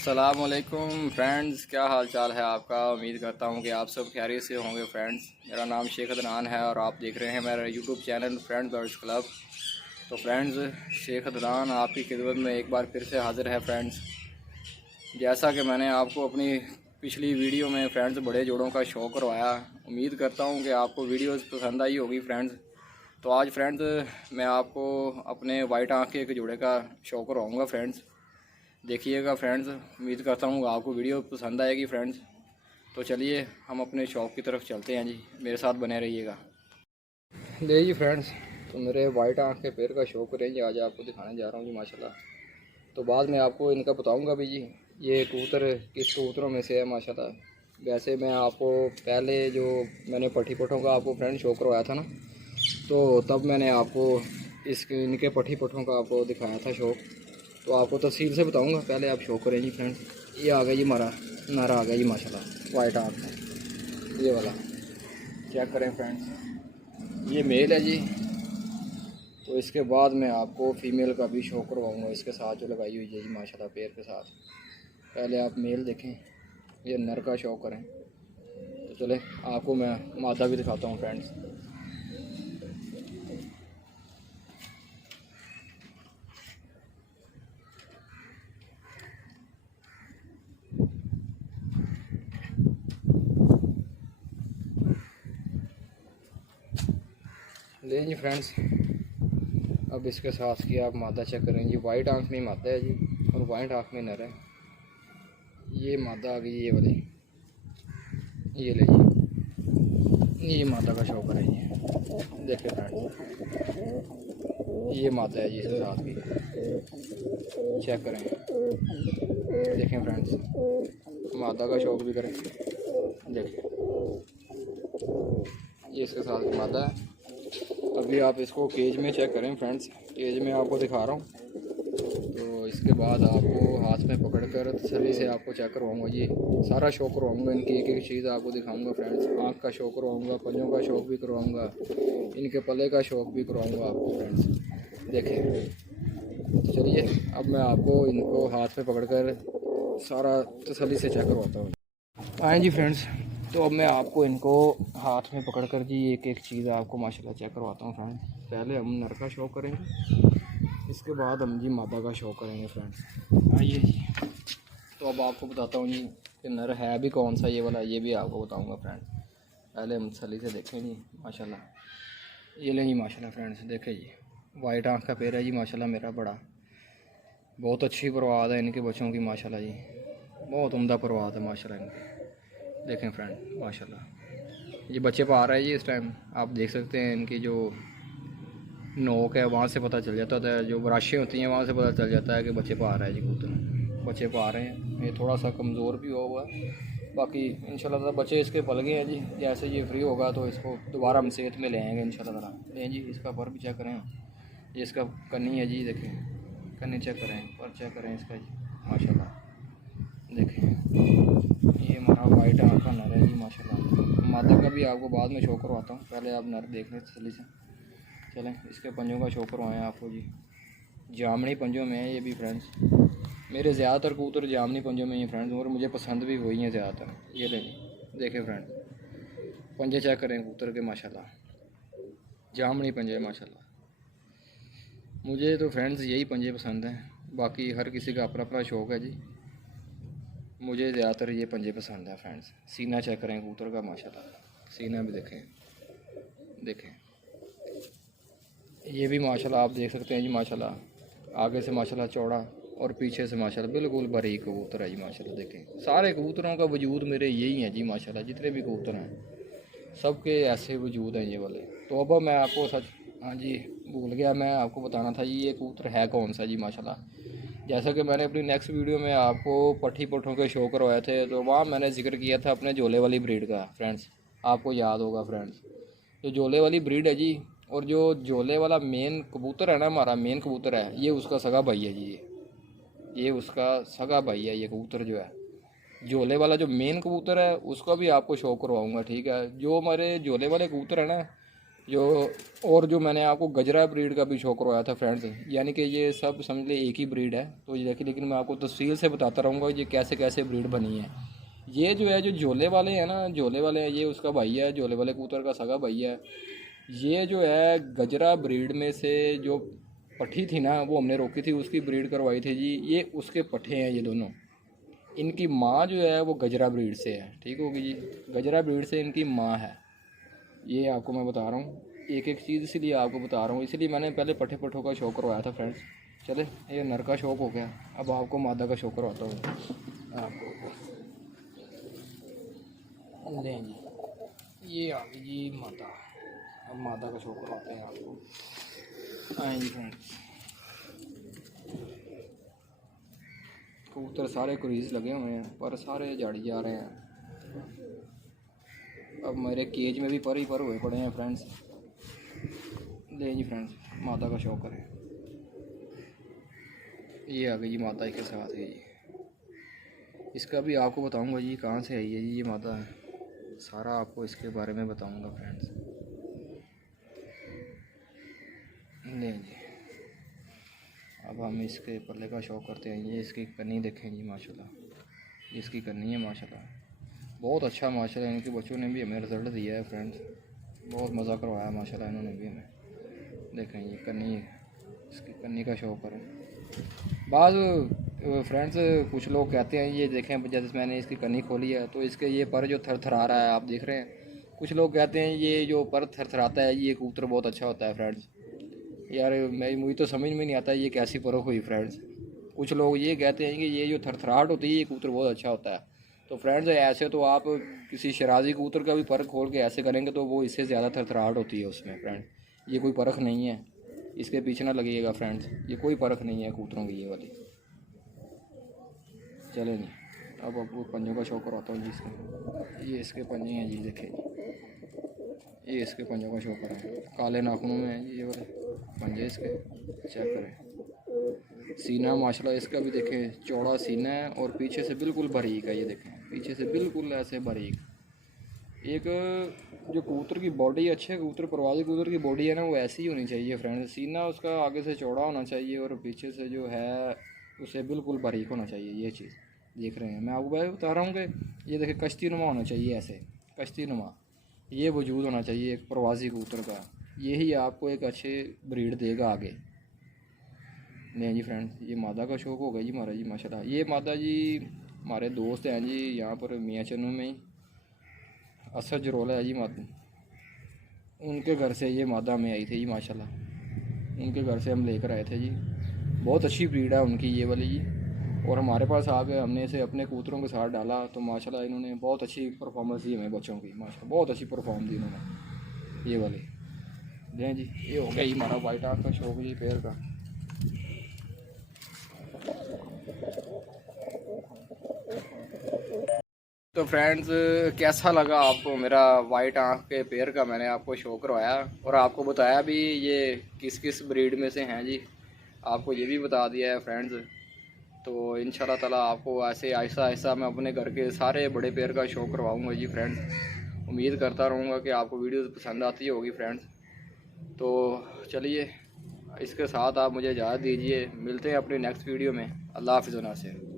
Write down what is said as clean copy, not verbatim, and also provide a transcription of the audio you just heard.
अस्सलामुअलैकुम फ्रेंड्स, क्या हाल चाल है आपका। उम्मीद करता हूँ कि आप सब खैरियत से होंगे फ्रेंड्स। मेरा नाम शेख अदनान है और आप देख रहे हैं मेरा YouTube channel friends birds club. तो फ्रेंड्स, शेख अदनान आपकी खिदमत में एक बार फिर से हाज़िर है फ्रेंड्स। जैसा कि मैंने आपको अपनी पिछली वीडियो में फ्रेंड्स बड़े जोड़ों का शो करवाया, उम्मीद करता हूँ कि आपको वीडियोज़ पसंद आई होगी फ्रेंड्स। तो आज फ्रेंड्स मैं आपको अपने वाइट आँख के एक जोड़े का शो करवाऊँगा फ्रेंड्स। देखिएगा फ्रेंड्स, उम्मीद करता हूँ आपको वीडियो पसंद आएगी फ्रेंड्स। तो चलिए हम अपने शॉप की तरफ चलते हैं जी, मेरे साथ बने रहिएगा। ले जी फ्रेंड्स, तो मेरे वाइट आँख के पैर का शौक करेंगे, आज आपको दिखाने जा रहा हूँ जी माशाल्लाह। तो बाद में आपको इनका बताऊँगा भी जी, ये कबूतर किस कबूतरों में से है माशाल्लाह। वैसे मैं आपको पहले जो मैंने पट्टी पठों का आपको फ्रेंड शो करवाया था ना, तो तब मैंने आपको इनके पट्टी पठों का आपको दिखाया था शौक। तो आपको तफसील से बताऊंगा, पहले आप शो करें जी फ्रेंड्स। ये आ गया जी हमारा नारा आ गया जी माशाल्लाह वाइट आँख में, ये वाला चेक करें फ्रेंड्स, ये मेल है जी। तो इसके बाद मैं आपको फ़ीमेल का भी शो करवाऊँगा, इसके साथ जो लगाई हुई है जी माशाल्लाह पैर के साथ। पहले आप मेल देखें, ये नर का शो करें। तो चले आपको मैं मादा भी दिखाता हूँ फ्रेंड्स। ले जी फ्रेंड्स, अब इसके साथ की आप मादा चेक करें जी। वाइट आँख में मादा है जी और वाइट आँख में नर है। ये मादा आ गई ये वाली, ये ले जी, ये मादा का शौक है ये। देखिए फ्रेंड्स, ये मादा है जी इसके साथ की, चेक करें। देखें फ्रेंड्स, मादा का शौक भी करें। देखिए ये इसके साथ की मादा है। अभी आप इसको केज में चेक करें फ्रेंड्स, केज में आपको दिखा रहा हूँ। तो इसके बाद आपको हाथ में पकड़कर तसल्ली से आपको चेक करवाऊँगा जी, सारा शो करवाऊँगा। इनकी एक एक चीज़ आपको दिखाऊँगा फ्रेंड्स। आँख का शो करवाऊँगा, पंजों का शौक भी करवाऊँगा, इनके पले का शौक भी करवाऊँगा आपको फ्रेंड्स। देखें, तो चलिए अब मैं आपको इनको हाथ में पकड़कर सारा तसल्ली से चेक करवाता हूँ। आए जी फ्रेंड्स, तो अब मैं आपको इनको हाथ में पकड़कर जी एक एक चीज़ आपको माशाल्लाह चेक करवाता हूँ फ्रेंड्स। पहले हम नर का शौक करेंगे, इसके बाद हम जी मादा का शौक करेंगे फ्रेंड्स। आइए जी, तो अब आपको बताता हूँ जी कि नर है भी कौन सा ये वाला, ये भी आपको बताऊँगा फ्रेंड्स। पहले हम तसल्ली से देखें जी माशाल्लाह। ये लें जी माशाल्लाह फ्रेंड्स, देखें जी वाइट आँख का पैर है जी माशाल्लाह मेरा बड़ा। बहुत अच्छी परवाज़ है इनके बच्चों की माशाल्लाह जी, बहुत उम्दा परवाज़ है माशाल्लाह इनकी। देखें फ्रेंड माशाल्लाह, ये बच्चे पा रहा है जी इस टाइम। आप देख सकते हैं इनकी जो नोक है वहाँ से पता चल जाता है, जो ब्राशें होती हैं वहाँ से पता चल जाता है कि बच्चे पा रहा है जी कबूतर, बच्चे पा रहे हैं। ये थोड़ा सा कमज़ोर भी हुआ है, बाकी इंशाल्लाह बच्चे इसके पल गए हैं जी। जैसे ये फ्री होगा तो इसको दोबारा हम सेहत में ले आएँगे इंशाल्लाह ताला। लें जी, इसका पर भी चेक करें, ये इसका कन्नी है जी। देखें कन्नी चेक करें, पर चेक करें इसका जी माशाल्लाह। देखें ये हमारा वाइट आँख का नर है जी माशाल्लाह। मादा का भी आपको बाद में शो करवाता हूँ, पहले आप नर देख लें तसल्ली से। चलें इसके पंजों का शो करवाएँ आपको जी। जामनी पंजों में है ये भी फ्रेंड्स। मेरे ज़्यादातर कबूतर जामनी पंजों में ही फ्रेंड्स, और मुझे पसंद भी वही हैं ज़्यादातर। ये ले जी, देखें फ्रेंड पंजे चेक करें कबूतर के माशाल्लाह, जामनी पंजे माशाल्लाह। मुझे तो फ्रेंड्स यही पंजे पसंद हैं, बाकी हर किसी का अपना अपना शौक़ है जी। मुझे ज़्यादातर ये पंजे पसंद है फ्रेंड्स। सीना चेक करें कबूतर का माशाल्लाह, सीना भी देखें। देखें ये भी माशाल्लाह आप देख सकते हैं जी माशाल्लाह, आगे से माशाल्लाह चौड़ा और पीछे से माशाल्लाह बिल्कुल बारीक कबूतर है जी माशाल्लाह। देखें सारे कबूतरों का वजूद मेरे यही है जी माशाल्लाह, जितने भी कबूतर हैं सबके ऐसे वजूद हैं ये वाले। तो अब मैं आपको सच, हाँ जी भूल गया, मैं आपको बताना था जी ये कबूतर है कौन सा जी माशाल्लाह। जैसा कि मैंने अपनी नेक्स्ट वीडियो में आपको पट्टी पट्ठों के शो करवाए थे, तो वहाँ मैंने जिक्र किया था अपने जोले वाली ब्रीड का फ्रेंड्स, आपको याद होगा फ्रेंड्स। जो जोले वाली ब्रीड है जी, और जो जोले वाला मेन कबूतर है ना, हमारा मेन कबूतर है, ये उसका सगा भाई है जी। ये उसका सगा भाई है ये कबूतर जो है। जोले वाला जो मेन कबूतर है उसका भी आपको शो करवाऊंगा, ठीक है। जो हमारे जोले वाले कबूतर है ना, जो और जो मैंने आपको गजरा ब्रीड का भी शो करवाया था फ्रेंड्स, यानी कि ये सब समझ ले एक ही ब्रीड है। तो ये देखिए, लेकिन मैं आपको तफसील से बताता रहूँगा ये कैसे कैसे ब्रीड बनी है। ये जो है, जो झोले वाले हैं ना, झोले वाले हैं, ये उसका भाई है, झोले वाले कबूतर का सगा भाई है। ये जो है गजरा ब्रीड में से जो पट्ठी थी ना, वो हमने रोकी थी, उसकी ब्रीड करवाई थी जी। ये उसके पट्ठे हैं ये दोनों। इनकी माँ जो है वो गजरा ब्रीड से है, ठीक होगी जी। गजरा ब्रीड से इनकी माँ है। ये आपको मैं बता रहा हूँ एक एक चीज़, इसीलिए आपको बता रहा हूँ, इसलिए मैंने पहले पट्ठे पट्ठों का शौक करवाया था फ्रेंड्स। चले, ये नर का शौक हो गया, अब आपको मादा का शौक करवाता हूँ आपको। लें जी, ये आ गई जी मादा। अब मादा का शौक करवाते हैं आपको। आए जी फ्रेंड्स, कबूतर सारे क्रीज लगे हुए हैं पर सारे झाड़ी जा रहे हैं। अब मेरे केज में भी पर ही पर हुए पड़े हैं फ्रेंड्स। ले जी फ्रेंड्स, माता का शौक करें। ये आ गई जी माता के साथ है जी। इसका भी आपको बताऊंगा जी कहाँ से आई है जी ये माता है, सारा आपको इसके बारे में बताऊंगा फ्रेंड्स। ले जी, अब हम इसके पल्ले का शौक करते हैं। ये इसकी कन्नी देखें जी, माशाल्लाह इसकी कन्नी है माशाल्लाह, बहुत अच्छा माशाल्लाह। इनके बच्चों ने भी हमें रिज़ल्ट दिया है फ्रेंड्स, बहुत मज़ा करवाया माशाल्लाह इन्होंने भी हमें। देखें ये कन्नी, इसकी कन्नी का शौक करें। बाद फ्रेंड्स कुछ लोग कहते हैं, ये देखें जैसे मैंने इसकी कन्नी खोली है तो इसके ये पर जो थरथरा रहा है आप देख रहे हैं। कुछ लोग कहते हैं ये जो पर थरथराता है ये कबूतर बहुत अच्छा होता है फ्रेंड्स। यार मुझे तो समझ में नहीं आता ये कैसी परख हुई फ्रेंड्स। कुछ लोग ये कहते हैं कि ये जो थरथराहट होती है ये कबूतर बहुत अच्छा होता है। तो फ्रेंड्स ऐसे तो आप किसी शराजी कबूतर का भी परख खोल के ऐसे करेंगे तो वो इससे ज़्यादा थरथराहट होती है उसमें फ्रेंड। ये कोई परख नहीं है, इसके पीछे ना लगिएगा फ्रेंड्स, ये कोई परख नहीं है कबूतरों की ये वाली। चले नहीं, अब आपको पंजों का शौक करवाता हूँ जी इसके। ये इसके पंजे हैं जी, देखें ये इसके पंजों का शौक करें। काले नाखूनों में है ये वाले पंजे इसके, चेक करें। सीना माशाल्लाह इसका भी देखें, चौड़ा सीना है और पीछे से बिल्कुल बारीक है। ये देखें पीछे से बिल्कुल ऐसे बारीक। एक जो कबूतर की बॉडी, अच्छे कबूतर, प्रवासी कबूतर की बॉडी है ना, वो ऐसी ही होनी चाहिए फ्रेंड। सीना उसका आगे से चौड़ा होना चाहिए और पीछे से जो है उसे बिल्कुल बारीक होना चाहिए। ये चीज़ देख रहे हैं, मैं आपको बता रहा हूँ कि ये देखिए कश्ती नुमा होना चाहिए, ऐसे कश्ती नुमा ये वजूद होना चाहिए एक प्रवासी कबूतर का। यही आपको एक अच्छे ब्रीड देगा आगे। नहीं जी फ्रेंड्स, ये मादा का शौक होगा जी हमारा जी माशाल्लाह। ये मादा जी हमारे दोस्त हैं जी यहाँ पर मियाँ चन्नू में ही, असद जरोला है जी मादा, उनके घर से ये मादा में आई थी जी माशाल्लाह। उनके घर से हम लेकर आए थे जी, बहुत अच्छी ब्रीड है उनकी ये वाली जी। और हमारे पास आ गए, हमने इसे अपने कबूतरों के साथ डाला तो माशाल्लाह इन्होंने बहुत अच्छी परफॉर्मेंस दी हमें बच्चों की, माशाल्लाह बहुत अच्छी परफॉर्म दी इन्होंने ये वाले। दें जी, ये हो गया जी हमारा वाइट आर्ट का शौक जी पेड़ का। तो फ्रेंड्स कैसा लगा आपको मेरा वाइट आँख के पेयर का, मैंने आपको शो करवाया और आपको बताया भी ये किस किस ब्रीड में से हैं जी, आपको ये भी बता दिया है फ्रेंड्स। तो इंशाल्लाह ताला आपको ऐसे आहिस्ता आहिस्ता मैं अपने घर के सारे बड़े पेयर का शो करवाऊँगा जी फ्रेंड्स। उम्मीद करता रहूँगा कि आपको वीडियो पसंद आती होगी फ्रेंड्स। तो चलिए इसके साथ आप मुझे इजाज़त दीजिए, मिलते हैं अपनी नेक्स्ट वीडियो में। अल्लाह हाफ़िज़।